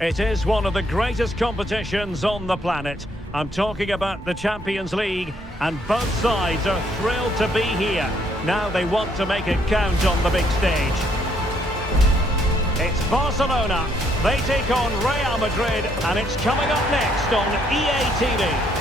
It is one of the greatest competitions on the planet. I'm talking about the Champions League, and both sides are thrilled to be here. Now they want to make it count on the big stage. It's Barcelona. They take on Real Madrid, and it's coming up next on EA TV.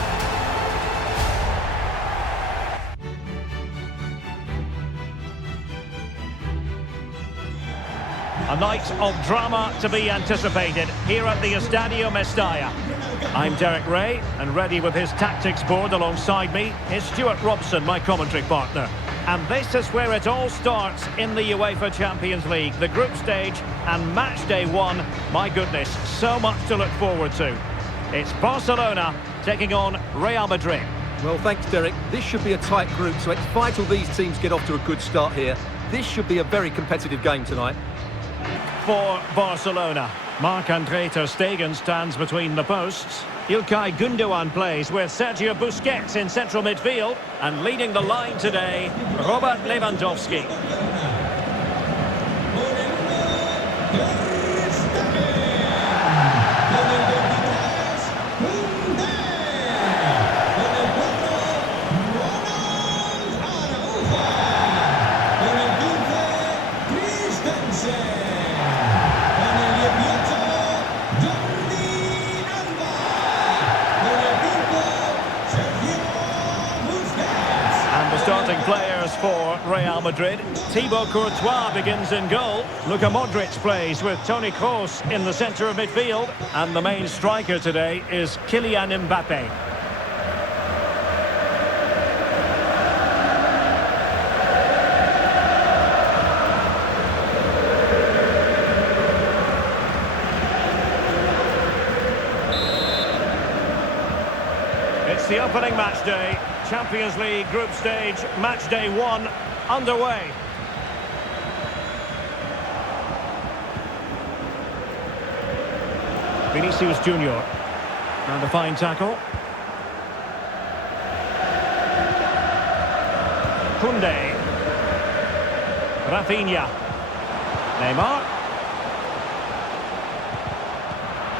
A night of drama to be anticipated here at the Estadio Mestalla. I'm Derek Ray, and ready with his tactics board alongside me is Stuart Robson, my commentary partner. And this is where it all starts in the UEFA Champions League, the group stage and match day one. My goodness, so much to look forward to. It's Barcelona taking on Real Madrid. Well, thanks, Derek. This should be a tight group, so it's vital these teams get off to a good start here. This should be a very competitive game tonight. For Barcelona, Marc-Andre ter Stegen stands between the posts. Ilkay Gundogan plays with Sergio Busquets in central midfield, and leading the line today, Robert Lewandowski. Starting players for Real Madrid. Thibaut Courtois begins in goal. Luka Modric plays with Toni Kroos in the centre of midfield. And the main striker today is Kylian Mbappe. It's the opening match day. Champions League group stage, match day one, underway. Vinicius Junior. And a fine tackle. Koundé. Rafinha. Neymar.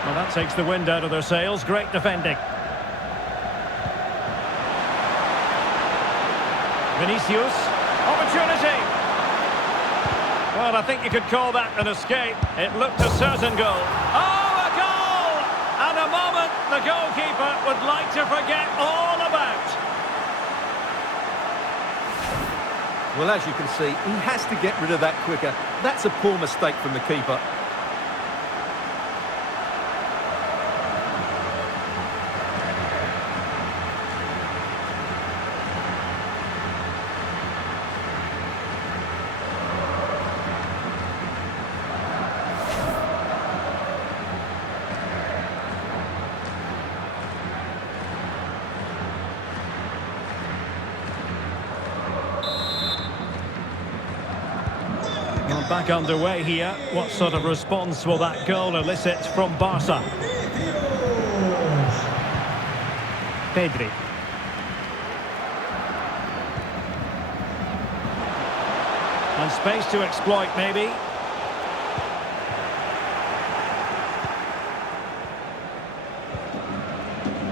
Well, that takes the wind out of their sails. Great defending. Vinicius, opportunity. Well, I think you could call that an escape. It looked a certain goal. Oh, a goal! And a moment the goalkeeper would like to forget all about. Well, as you can see, he has to get rid of that quicker. That's a poor mistake from the keeper. Back underway here. What sort of response will that goal elicit from Barca? Pedri. And space to exploit, maybe.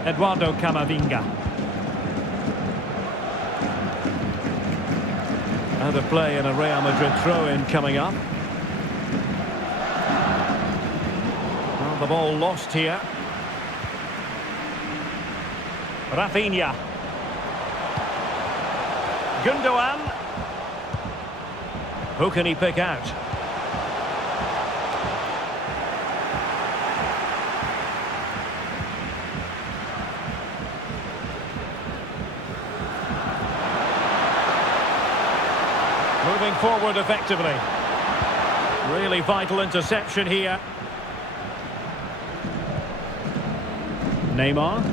Eduardo Camavinga. Out of play and a Real Madrid throw-in coming up. Well, the ball lost here. Rafinha. Gundogan. Who can he pick out? Moving forward effectively. Really vital interception here. Neymar.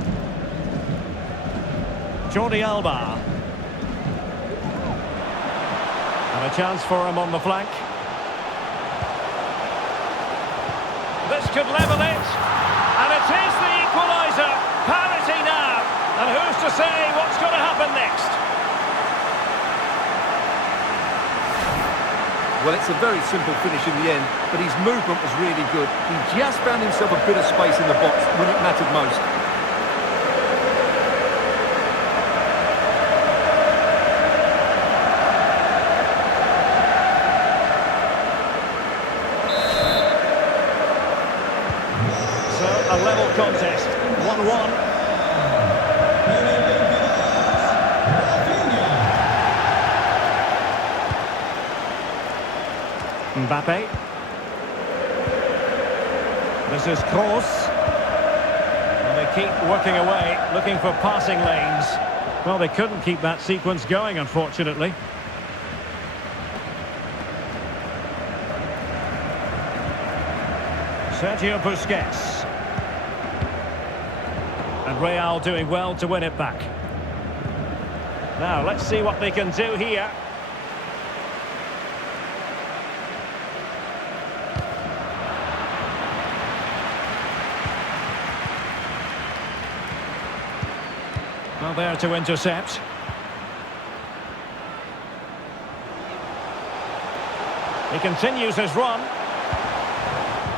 Jordi Alba. And a chance for him on the flank. This could level it. And it is the equaliser. Parity now. And who's to say what's going to happen next? Well, it's a very simple finish in the end, but his movement was really good. He just found himself a bit of space in the box when it mattered most. So, a level contest, 1-1. Mbappe. This is Kroos. And they keep working away, looking for passing lanes. Well, they couldn't keep that sequence going, unfortunately. Sergio Busquets. And Real doing well to win it back. Now, let's see what they can do here. Well, there to intercept. He continues his run.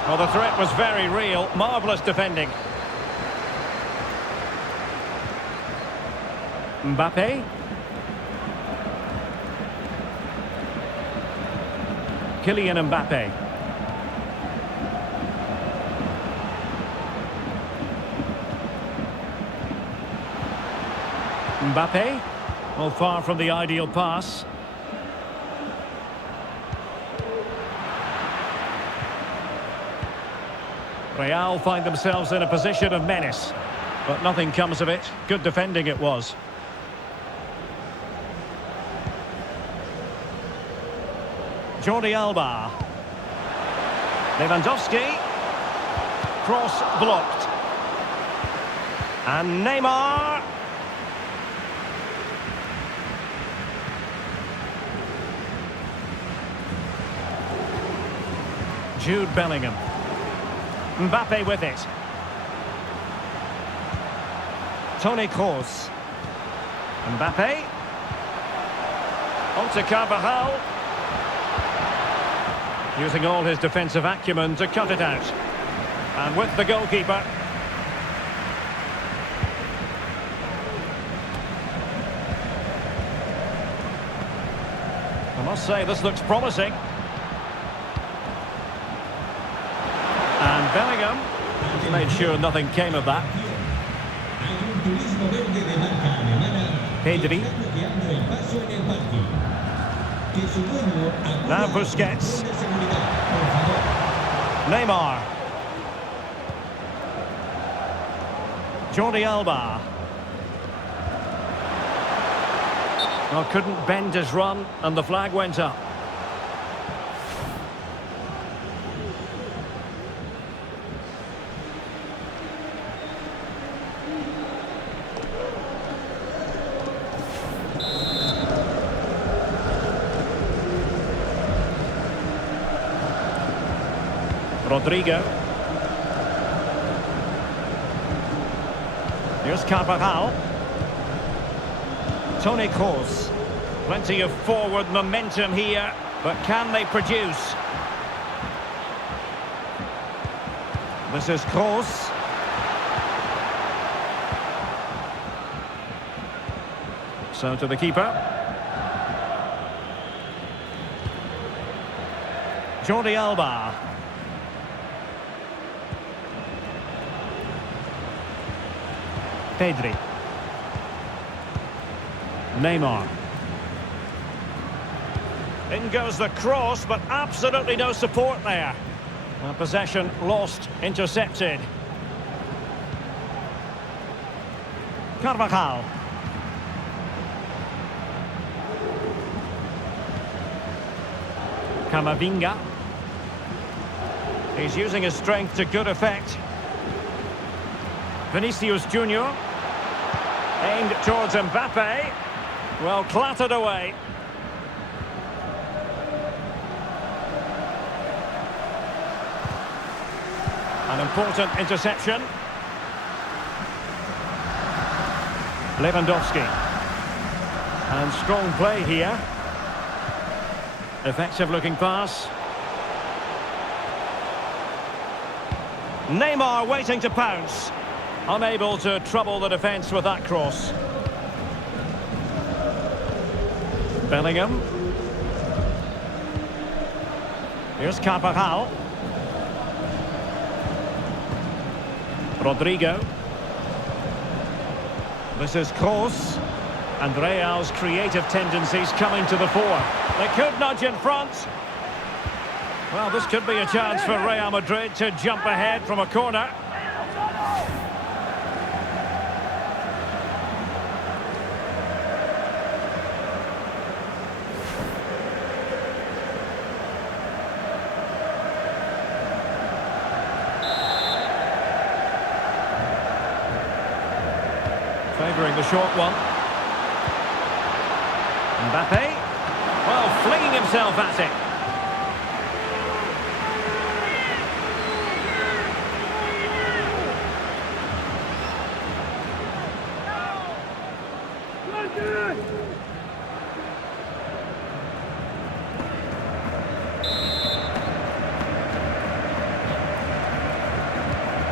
Well, the threat was very real. Marvellous defending. Mbappe. Kylian Mbappe. Mbappe, well, far from the ideal pass. Real find themselves in a position of menace, but nothing comes of it. Good defending it was. Jordi Alba. Lewandowski. Cross blocked. And Neymar. Jude Bellingham. Mbappe with it. Toni Kroos. Mbappe. On to Carvajal. Using all his defensive acumen to cut it out. And with the goalkeeper. I must say, this looks promising. And Bellingham has made sure nothing came of that. Pedri. Now Busquets. Neymar. Jordi Alba. Well, couldn't bend his run, and the flag went up. Rodrigo. Here's Carvajal. Toni Kroos. Plenty of forward momentum here, but can they produce? This is Kroos. So to the keeper. Jordi Alba. Pedri. Neymar. In goes the cross, but absolutely no support there. Possession lost, intercepted. Carvajal. Camavinga. He's using his strength to good effect. Vinicius Junior. Aimed towards Mbappe. Well, clattered away. An important interception. Lewandowski. And strong play here. Effective looking pass. Neymar waiting to pounce. Unable to trouble the defence with that cross. Bellingham. Here's Carvajal. Rodrigo. This is Kroos. And Real's creative tendencies coming to the fore. They could nudge in front. Well, this could be a chance for Real Madrid to jump ahead from a corner. Favouring the short one. Mbappe. Well, flinging himself at it.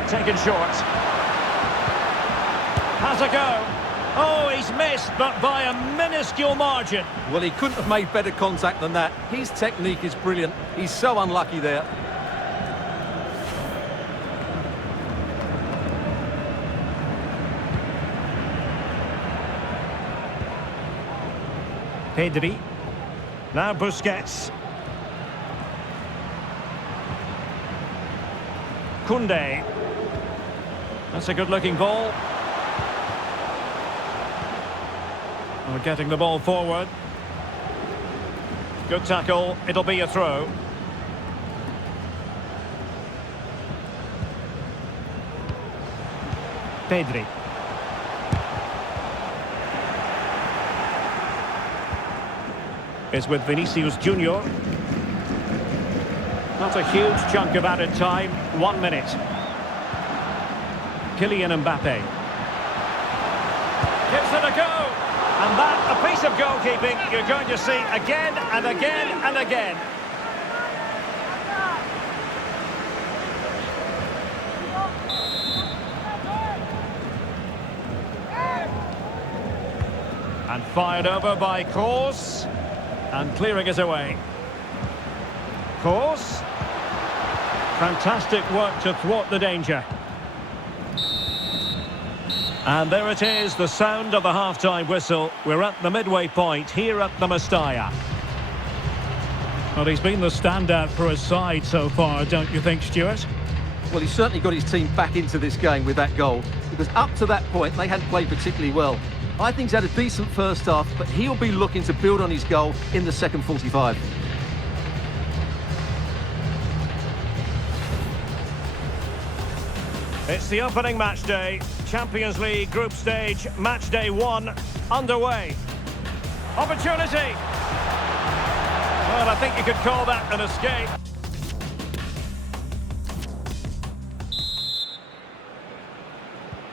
Taken short. Has a go. Oh, he's missed, but by a minuscule margin. Well, he couldn't have made better contact than that. His technique is brilliant. He's so unlucky there. Pedri. Now Busquets. Koundé. That's a good-looking ball. We're getting the ball forward. Good tackle. It'll be a throw. Pedri. Is with Vinicius Junior. Not a huge chunk of added time. 1 minute. Kylian Mbappe. Gives it a go. And that, a piece of goalkeeping you're going to see again and again and again. And fired over by Kroos. And clearing it away. Kroos. Fantastic work to thwart the danger. And there it is, the sound of the half-time whistle. We're at the midway point here at the Mestalla. Well, he's been the standout for his side so far, don't you think, Stuart? Well, he's certainly got his team back into this game with that goal, because up to that point, they hadn't played particularly well. I think he's had a decent first half, but he'll be looking to build on his goal in the second 45. It's the opening match day. Champions League group stage, match day 1, underway. Opportunity! Well, I think you could call that an escape.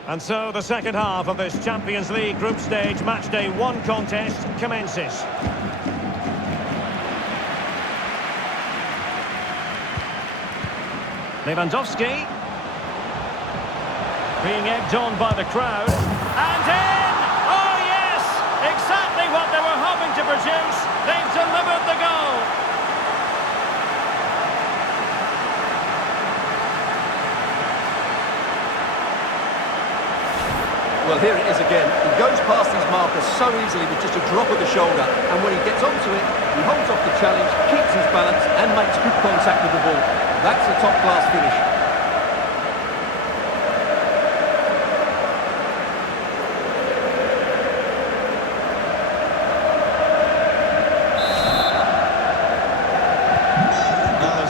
And so the second half of this Champions League group stage, match day 1 contest commences. Lewandowski. Being egged on by the crowd. And in! Oh, yes! Exactly what they were hoping to produce. They've delivered the goal. Well, here it is again. He goes past his marker so easily with just a drop of the shoulder. And when he gets onto it, he holds off the challenge, keeps his balance, and makes good contact with the ball. That's a top-class finish.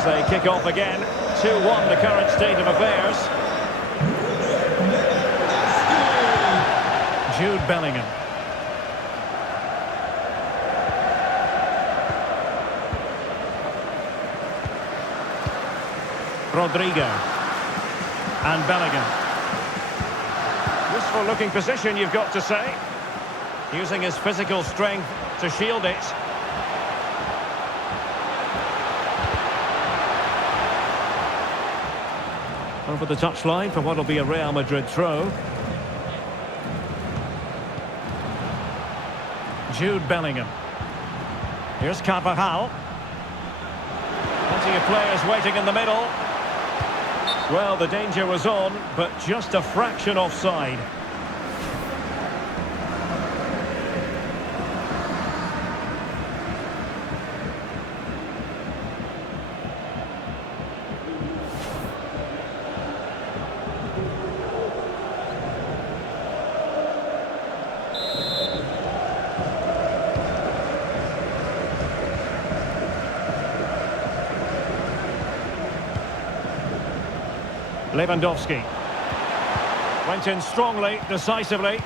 They kick off again. 2-1 the current state of affairs. Jude Bellingham. Rodrigo. And Bellingham. Useful looking position, you've got to say. Using his physical strength to shield it. Over the touchline for what will be a Real Madrid throw. Jude Bellingham. Here's Carvajal. Plenty of players waiting in the middle. Well, the danger was on, but just a fraction offside. Lewandowski. Went in strongly, decisively.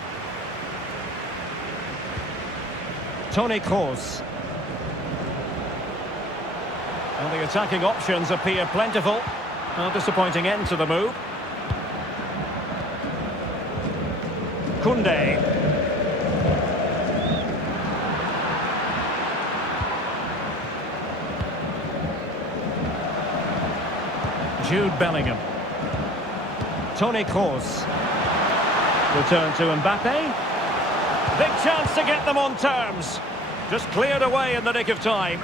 Toni Kroos. And the attacking options appear plentiful. A disappointing end to the move. Koundé. Jude Bellingham. Toni Kroos. Return to Mbappe. Big chance to get them on terms. Just cleared away in the nick of time.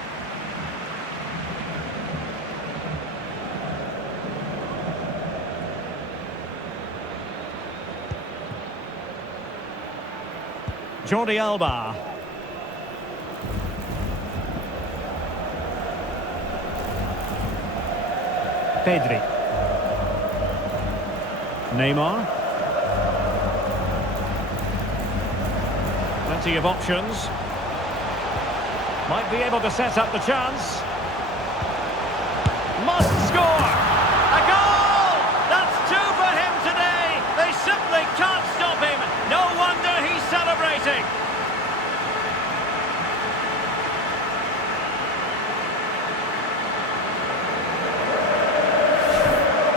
Jordi Alba. Pedri. Neymar. Plenty of options. Might be able to set up the chance. Must score! A goal! That's two for him today! They simply can't stop him! No wonder he's celebrating!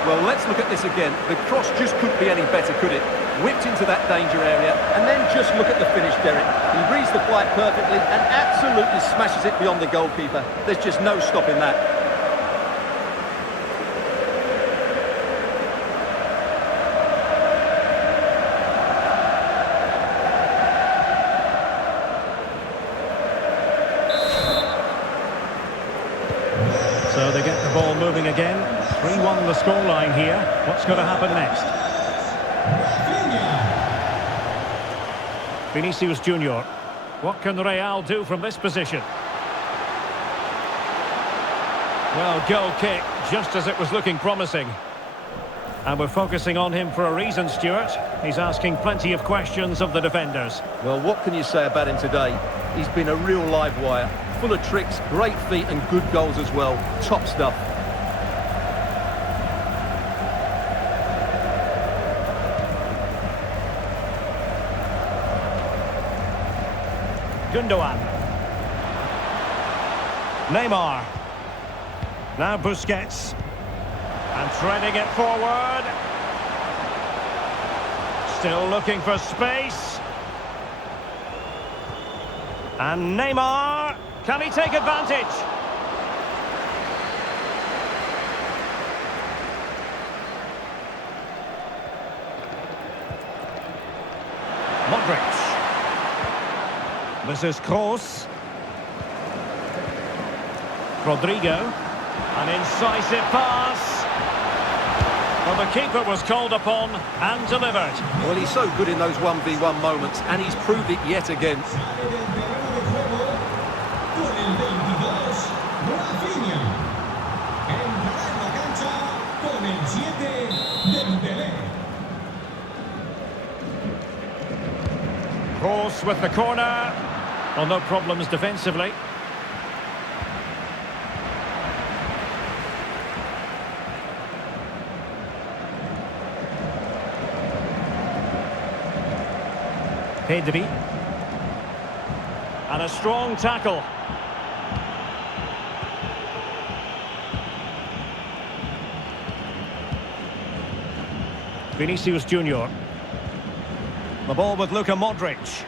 Well, let's look at this again. The cross just couldn't be any better, could it? Whipped into that danger area, and then just look at the finish, Derek. He reads the flight perfectly and absolutely smashes it beyond the goalkeeper. There's just no stopping that. So they get the ball moving again. 3-1 the scoreline here. What's going to happen next? Vinicius Junior. What can Real do from this position? Well, goal kick, just as it was looking promising. And we're focusing on him for a reason, Stuart. He's asking plenty of questions of the defenders. Well, what can you say about him today? He's been a real live wire. Full of tricks, great feet and good goals as well. Top stuff. Gundogan. Neymar. Now Busquets. And threading it forward. Still looking for space. And Neymar. Can he take advantage? Modric. This is Kroos. Rodrigo. An incisive pass. Well, the keeper was called upon and delivered. Well, he's so good in those 1v1 moments, and he's proved it yet again. Kroos with the corner. Well, no problems defensively. Pedri. And a strong tackle. Vinicius Junior. The ball with Luka Modric.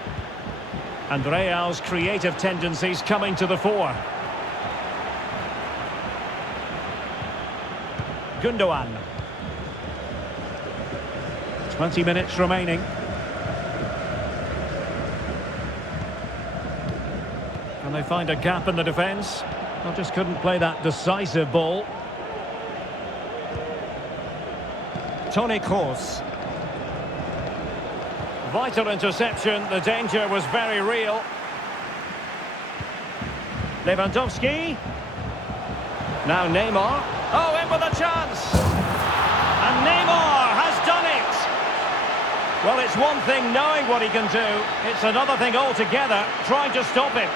And Real's creative tendencies coming to the fore. Gundogan. 20 minutes remaining. Can they find a gap in the defence? Well, just couldn't play that decisive ball. Toni Kroos. Vital interception, the danger was very real. Lewandowski. Now Neymar. Oh, in with a chance! And Neymar has done it! Well, it's one thing knowing what he can do, it's another thing altogether trying to stop him.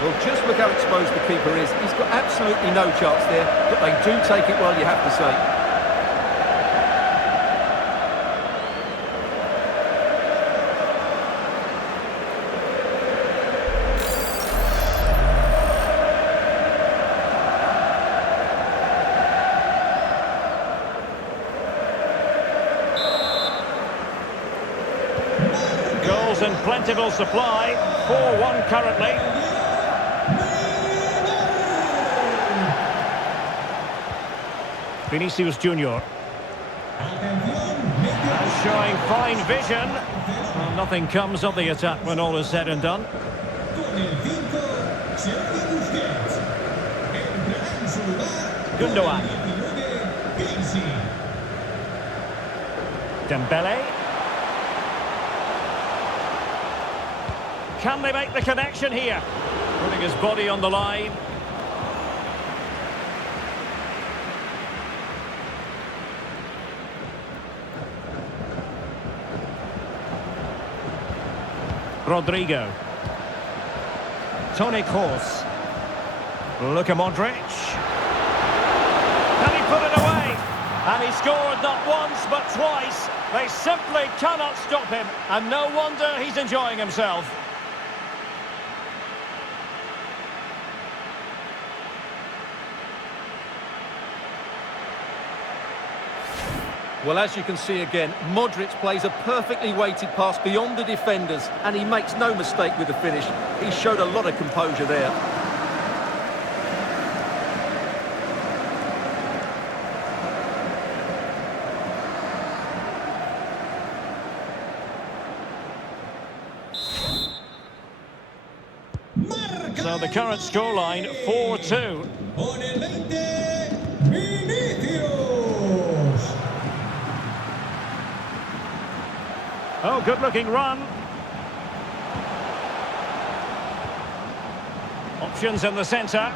Well, just look how exposed the keeper is. He's got absolutely no chance there, but they do take it well, you have to say. Goals in plentiful supply, 4-1 currently. Vinicius Junior. And showing fine vision. Well, nothing comes of the attack when all is said and done. Gundogan. Dembele. Can they make the connection here? Putting his body on the line. Rodrigo. Toni Kroos. Luka Modric. Can he put it away? And he scored not once but twice. They simply cannot stop him. And no wonder he's enjoying himself. Well, as you can see again, Modric plays a perfectly weighted pass beyond the defenders, and he makes no mistake with the finish. He showed a lot of composure there. So the current scoreline, 4-2. Oh, good-looking run. Options in the centre.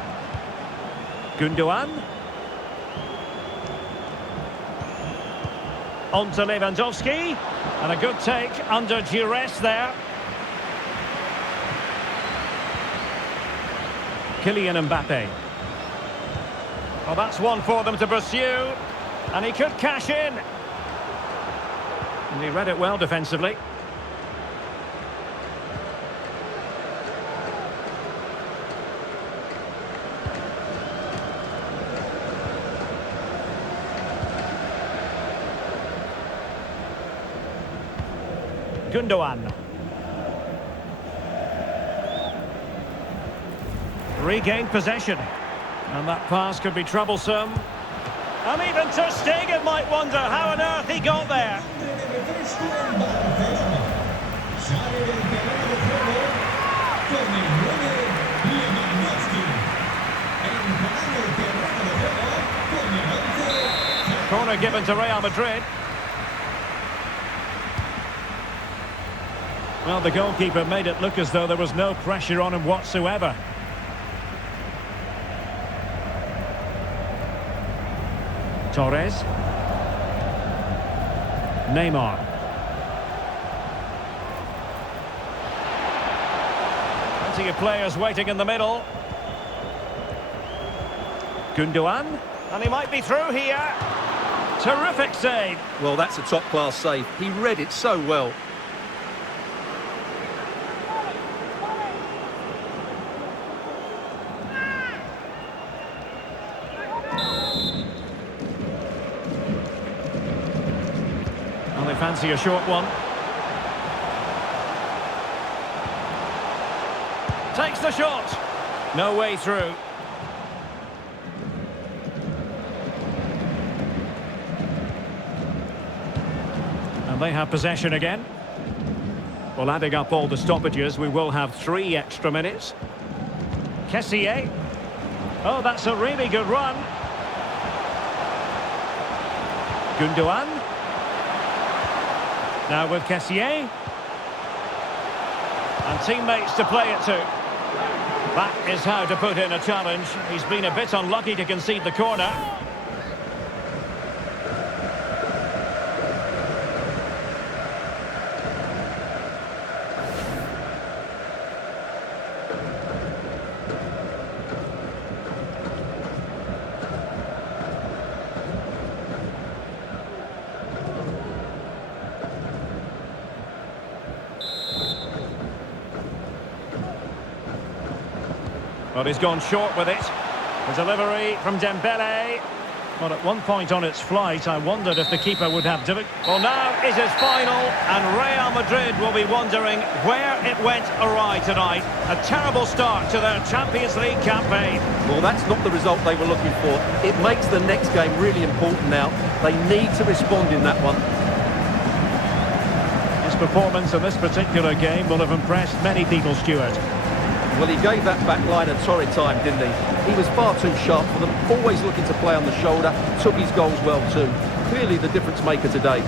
Gundogan. On to Lewandowski. And a good take under duress there. Kylian Mbappe. Well, that's one for them to pursue. And he could cash in. And he read it well defensively. Gundogan. Regained possession. And that pass could be troublesome. And even Ter Stegen might wonder how on earth he got there. Corner given to Real Madrid. Well, the goalkeeper made it look as though there was no pressure on him whatsoever. Torres. Neymar. Plenty of players waiting in the middle. Gundogan. And he might be through here. Terrific save. Well, that's a top-class save. He read it so well. Well, they fancy a short one. Takes the shot. No way through. And they have possession again. Well, adding up all the stoppages, we will have 3 extra minutes. Kessié. Oh, that's a really good run. Gundogan. Now with Kessié. And teammates to play it to. That is how to put in a challenge. He's been a bit unlucky to concede the corner. Well, he's gone short with it. The delivery from Dembele. Well, at one point on its flight, I wondered if the keeper would have difficulty. Well, now it is final, and Real Madrid will be wondering where it went awry tonight. A terrible start to their Champions League campaign. Well, that's not the result they were looking for. It makes the next game really important now. They need to respond in that one. His performance in this particular game will have impressed many people, Stuart. Well, he gave that back line a torrid time, didn't he? He was far too sharp for them, always looking to play on the shoulder, took his goals well too. Clearly the difference maker today.